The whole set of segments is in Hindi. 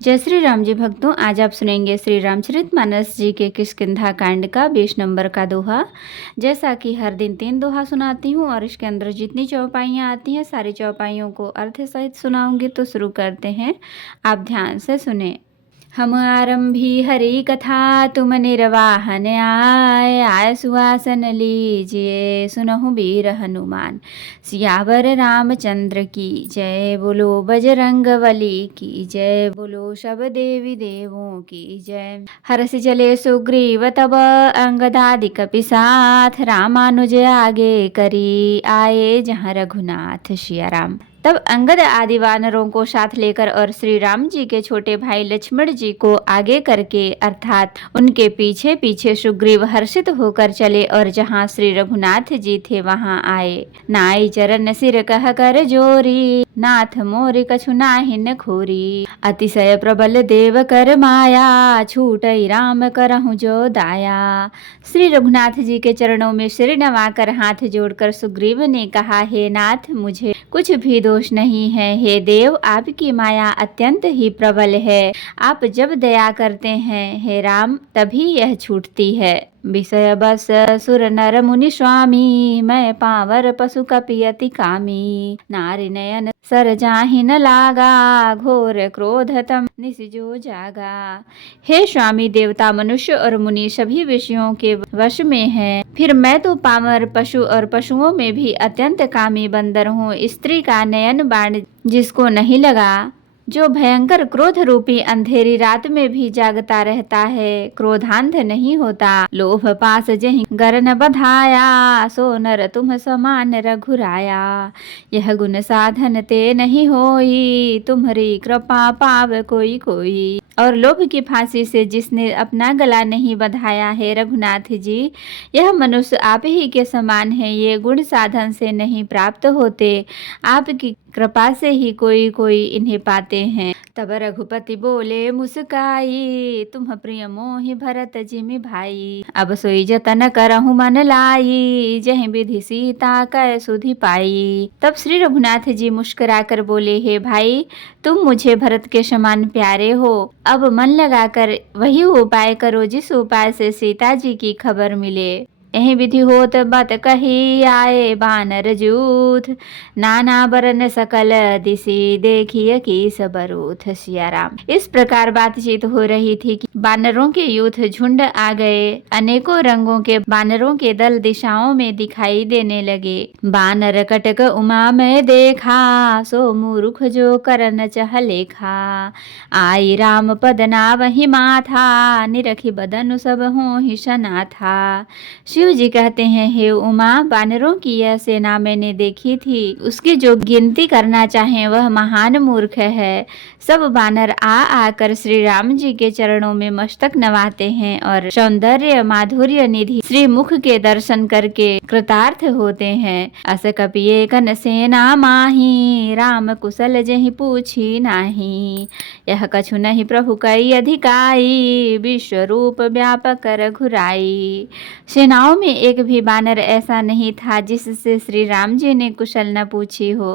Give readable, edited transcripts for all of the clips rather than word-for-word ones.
जय श्री राम जी भक्तों, आज आप सुनेंगे श्री रामचरितमानस जी के किष्किंधा कांड का 20 नंबर का दोहा। जैसा कि हर दिन 3 दोहा सुनाती हूँ और इसके अंदर जितनी चौपाइयाँ आती हैं सारी चौपाइयों को अर्थ सहित सुनाऊंगी। तो शुरू करते हैं, आप ध्यान से सुने। हम आरंभी हरि कथा, तुम निर्वाहन आय सुहासन लीजिए, सुनहु वीर हनुमान। सियावर रामचंद्र की जय, बोलो बजरंग बली की जय, बोलो सब देवी देवों की जय। हरष चले सुग्रीव तब, अंगदादि कपि साथ, रामानुज आगे करी आए जहाँ रघुनाथ। सिया राम। तब अंगद आदि वानरों को साथ लेकर और श्री राम जी के छोटे भाई लक्ष्मण जी को आगे करके अर्थात उनके पीछे पीछे सुग्रीव हर्षित होकर चले और जहाँ श्री रघुनाथ जी थे वहाँ आए। नाई चरण सिर कह कर जोरी, नाथ मोरि कछु नाहिन खोरी। अतिशय प्रबल देव कर माया, छूटई राम करहु जो दाया। श्री रघुनाथ जी के चरणों में सिर नवाकर हाथ जोड़कर सुग्रीव ने कहा, हे नाथ, मुझे कुछ भी दोष नहीं है। हे देव, आपकी माया अत्यंत ही प्रबल है। आप जब दया करते हैं हे राम, तभी यह छूटती है। विषय बस सुर नर मुनि स्वामी, मैं पावर पशु कपि अति कामी। नारि नयन सर जाहि न लागा, घोर क्रोध तम निस जो जागा। हे स्वामी, देवता मनुष्य और मुनि सभी विषयों के वश में हैं, फिर मैं तो पामर पशु और पशुओं में भी अत्यंत कामी बंदर हूँ। स्त्री का नयन बाण जिसको नहीं लगा, जो भयंकर क्रोध रूपी अंधेरी रात में भी जागता रहता है, क्रोधांध नहीं होता। लोभ पास जहि गर न बधाया, सो नर तुम समान रघुराया। यह गुण साधन ते नहीं होई, तुम्हारी कृपा पाव कोई कोई। और लोभ की फांसी से जिसने अपना गला नहीं बधाया है रघुनाथ जी, यह मनुष्य आप ही के समान है। ये गुण साधन से नहीं प्राप्त होते, आपकी कृपा से ही कोई कोई इन्हें पाते हैं। तब रघुपति बोले मुस्काई, तुम प्रिय मोहि भरत जिमि भाई। अब सोई जतन करहु मन लाई, जहि विधि सीता कै सुधि पाई। तब श्री रघुनाथ जी मुस्कुरा कर बोले, हे भाई, तुम मुझे भरत के समान प्यारे हो। अब मन लगाकर वही उपाय करो जिस उपाय से सीता जी की खबर मिले। यही विधि होत बत कही आए बानर जूथ, नाना बरन सकल दिशि देखिए की सबरूथ। सिया राम। इस प्रकार बातचीत हो रही थी कि बानरों के यूथ झुंड आ गए। अनेकों रंगों के बानरों के दल दिशाओं में दिखाई देने लगे। बानर कटक उमा में देखा, सो मूर्ख जो करन चह लेखा। आई राम पद नावहि माथा, निरखी बदन सब होहि सनाथा। शिव जी कहते हैं, हे उमा, बानरों की यह सेना मैंने देखी थी, उसकी जो गिनती करना चाहे वह महान मूर्ख है। सब बानर आ आकर श्री राम जी के चरणों में मस्तक नवाते हैं और सौंदर्य माधुर्य निधि श्री मुख के दर्शन करके कृतार्थ होते हैं। अस कपिये कन सेना माही, राम कुशल जहि पूछी नाही। यह कछु नहीं प्रभु कई अधिकाई, विश्व रूप व्यापक रघुराई। सेनाओं में एक भी बानर ऐसा नहीं था जिससे श्री राम जी ने कुशल न पूछी हो।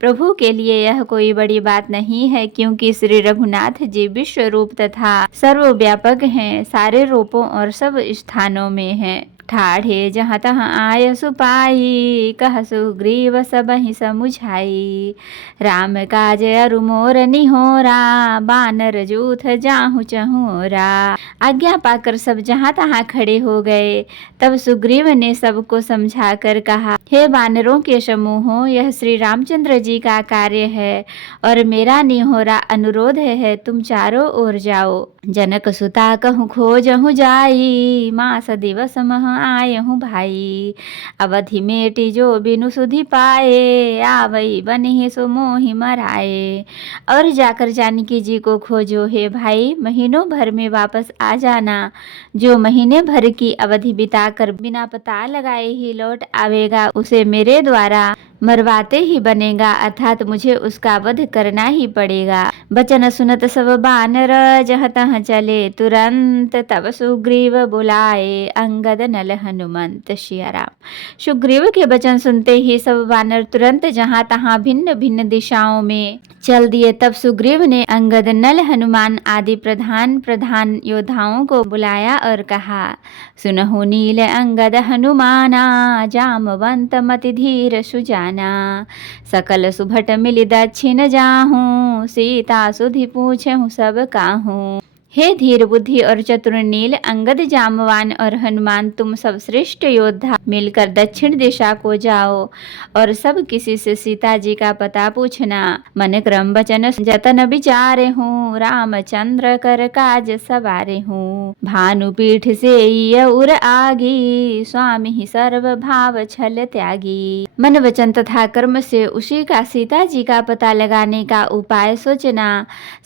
प्रभु के लिए यह कोई बड़ी बात नहीं है, क्योंकि श्री रघुनाथ जी विश्व रूप तथा सर्वव्यापक हैं, सारे रूपों और सब स्थानों में हैं। ठाढ़े जहाँ तहाँ आय सुपाई, कह सुग्रीव सबहि समुझाई। राम काज अरु मोर निहोरा, बानर जूथ जाहु चहोरा। आज्ञा पाकर सब जहाँ तहाँ खड़े हो गए। तब सुग्रीव ने सबको समझा कर कहा, हे बानरों के समूहों, यह श्री रामचंद्र जी का कार्य है और मेरा निहोरा अनुरोध है, तुम चारों ओर जाओ। जनक सुता कहूँ खोजहु जाई, मास दिवस मह आयहु भाई। अवधि मेटि जो बिनु सुधि पाए, आवई बनिहि सो मोहि मराए। और जाकर जानकी जी को खोजो हे भाई, महीनों भर में वापस आ जाना। जो महीने भर की अवधि बिताकर बिना पता लगाए ही लौट आवेगा, उसे मेरे द्वारा मरवाते ही बनेगा, अर्थात मुझे उसका वध करना ही पड़ेगा। बचन सुनत सब बानर, जहाँ तहाँ चले तुरंत। तब सुग्रीव बुलाए अंगद नल हनुमंत। सिया राम। सुग्रीव के वचन सुनते ही सब वानर तुरंत जहां तहां भिन्न भिन्न दिशाओं में चल दिए। तब सुग्रीव ने अंगद, नल, हनुमान आदि प्रधान प्रधान योद्धाओं को बुलाया और कहा, सुनहु नील अंगद हनुमाना, जामवंत मति धीर सुजाना, सकल सुभट मिलि दक्षिण जाहूँ, सीता सुधि पूछहु सब काहूँ। हे धीर बुद्धि और चतुर नील, अंगद, जामवान और हनुमान, तुम सब श्रेष्ठ योद्धा मिलकर दक्षिण दिशा को जाओ और सब किसी से सीता जी का पता पूछना। मन क्रम वचन जतन विचारे हूँ, रामचंद्र कर काज सवारे हूँ। भानु पीठ से उर आगी, स्वामी ही सर्व भाव छल त्यागी। मन वचन तथा कर्म से उसी का सीता जी का पता लगाने का उपाय सोचना।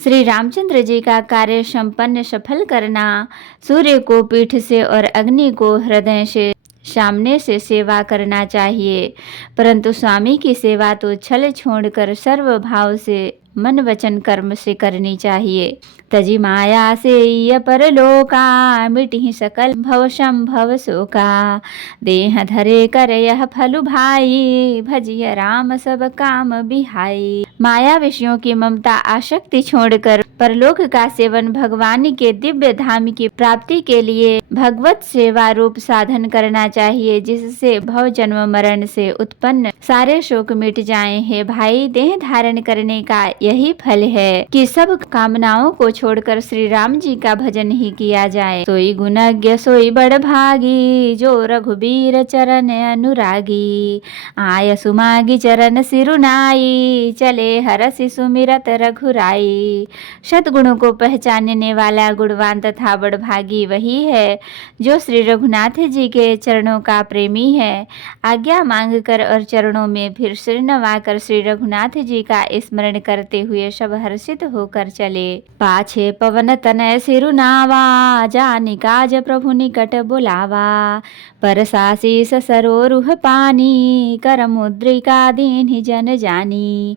श्री रामचंद्र जी का कार्य संपन्न सफल करना। सूर्य को पीठ से और अग्नि को हृदय से सामने से सेवा करना चाहिए, परंतु स्वामी की सेवा तो छल छोड़कर सर्व भाव से मन वचन कर्म से करनी चाहिए। तजी माया से ये परलोका, मिटहि सकल भव संभव शोका। देह धरे कर यह फलु भाई, भजिय राम सब काम बिहाई। माया विषयों की ममता आसक्ति छोड़कर परलोक का सेवन भगवान के दिव्य धाम की प्राप्ति के लिए भगवत सेवा रूप साधन करना चाहिए, जिससे भव जन्म मरण से उत्पन्न सारे शोक मिट जाएं। हे भाई, देह धारण करने का यही फल है कि सब कामनाओं को छोड़कर श्री राम जी का भजन ही किया जाए। सोई गुणज्ञ सोई बड़ भागी, जो रघुबीर चरण अनुरागी। आय सुमागी चरण सिरुनाई, चले हरसि सुमिरत रघुराई। सद्गुणों को पहचानने वाला गुणवान तथा बड़भागी वही है जो श्री रघुनाथ जी के चरणों का प्रेमी है। आज्ञा मांगकर और चरणों में फिर सिर नवाकर श्री रघुनाथ जी का स्मरण करते हुए सब हर्षित होकर चले। पाछे पवन तनय सिरुनावा, जानि काज प्रभु निकट बुलावा। परसासीस सरोरुह पानी, कर मुद्रिका दीन्हि जन जानी।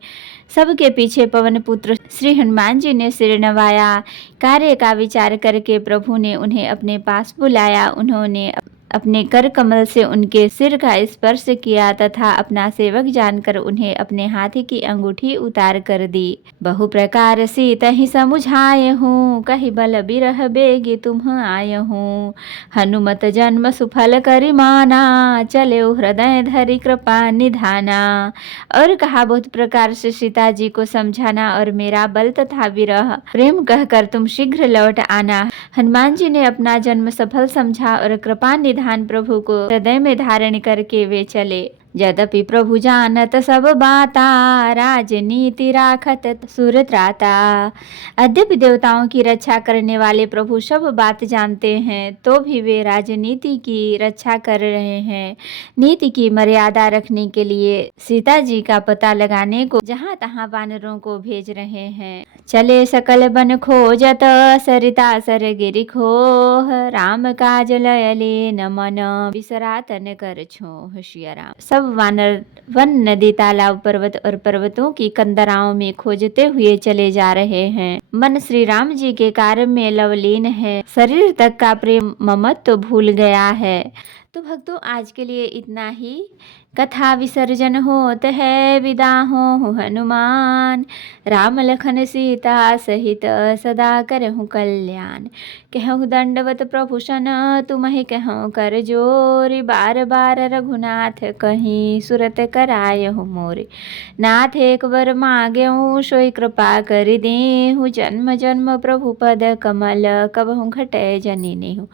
सबके पीछे पवन पुत्र श्री हनुमान जी ने सिर नवाया। कार्य का विचार करके प्रभु ने उन्हें अपने पास बुलाया। उन्होंने अपने कर कमल से उनके सिर का स्पर्श किया तथा अपना सेवक जानकर उन्हें अपने हाथ की अंगूठी उतार कर दी। बहु प्रकार सीता ही समुझाए हूँ, कही बल बिरह बेगी तुम आय हूँ। हनुमत जन्म सुफल करि माना, चले हृदय धरि कृपा निधाना। और कहा, बहुत प्रकार से सीता जी को समझाना और मेरा बल तथा विरह प्रेम कहकर तुम शीघ्र लौट आना। हनुमान जी ने अपना जन्म सफल समझा और कृपा निधान प्रभु को हृदय में धारण करके वे चले। यद्यपि प्रभु जानत सब बाता, राजनीति राखत सुर त्राता। अद्यपि देवताओं की रक्षा करने वाले प्रभु सब बात जानते हैं, तो भी वे राजनीति की रक्षा कर रहे हैं। नीति की मर्यादा रखने के लिए सीता जी का पता लगाने को जहाँ तहाँ वानरों को भेज रहे हैं। चले सकल बन खोजत, सरिता सर गिरि खोह। राम काज लय ले न मन, बिसरा तन कर छोह। सिया राम। सब वानर वन, नदी, तालाब, पर्वत और पर्वतों की कंदराओं में खोजते हुए चले जा रहे हैं। मन श्री राम जी के कार्य में लवलीन है, शरीर तक का प्रेम ममत्व तो भूल गया है। तो भक्तों, आज के लिए इतना ही। कथा विसर्जन होत है, विदा हो हनुमान। राम लखन सीता सहित सदा करहु कल्याण। कहु दंडवत प्रभु सन, तुम्हें कहु कर जोरी। बार बार रघुनाथ कहीं, सुरत करायहु मोरे। नाथ एक वर मांगेहु, सोई कृपा कर देहु। जन्म जन्म प्रभु पद कमल, कबहु घटै जनि नेहु।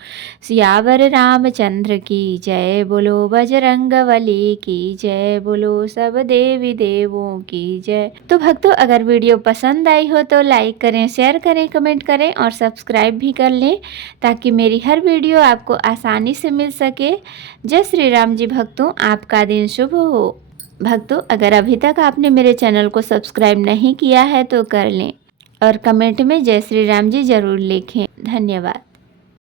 सियावर रामचंद्र की जय, बोलो बजरंगबली की जय, बोलो सब देवी देवों की जय। तो भक्तों, अगर वीडियो पसंद आई हो तो लाइक करें, शेयर करें, कमेंट करें और सब्सक्राइब भी कर लें, ताकि मेरी हर वीडियो आपको आसानी से मिल सके। जय श्री राम जी भक्तों, आपका दिन शुभ हो। भक्तों, अगर अभी तक आपने मेरे चैनल को सब्सक्राइब नहीं किया है तो कर लें और कमेंट में जय श्री राम जी जरूर लिखें। धन्यवाद।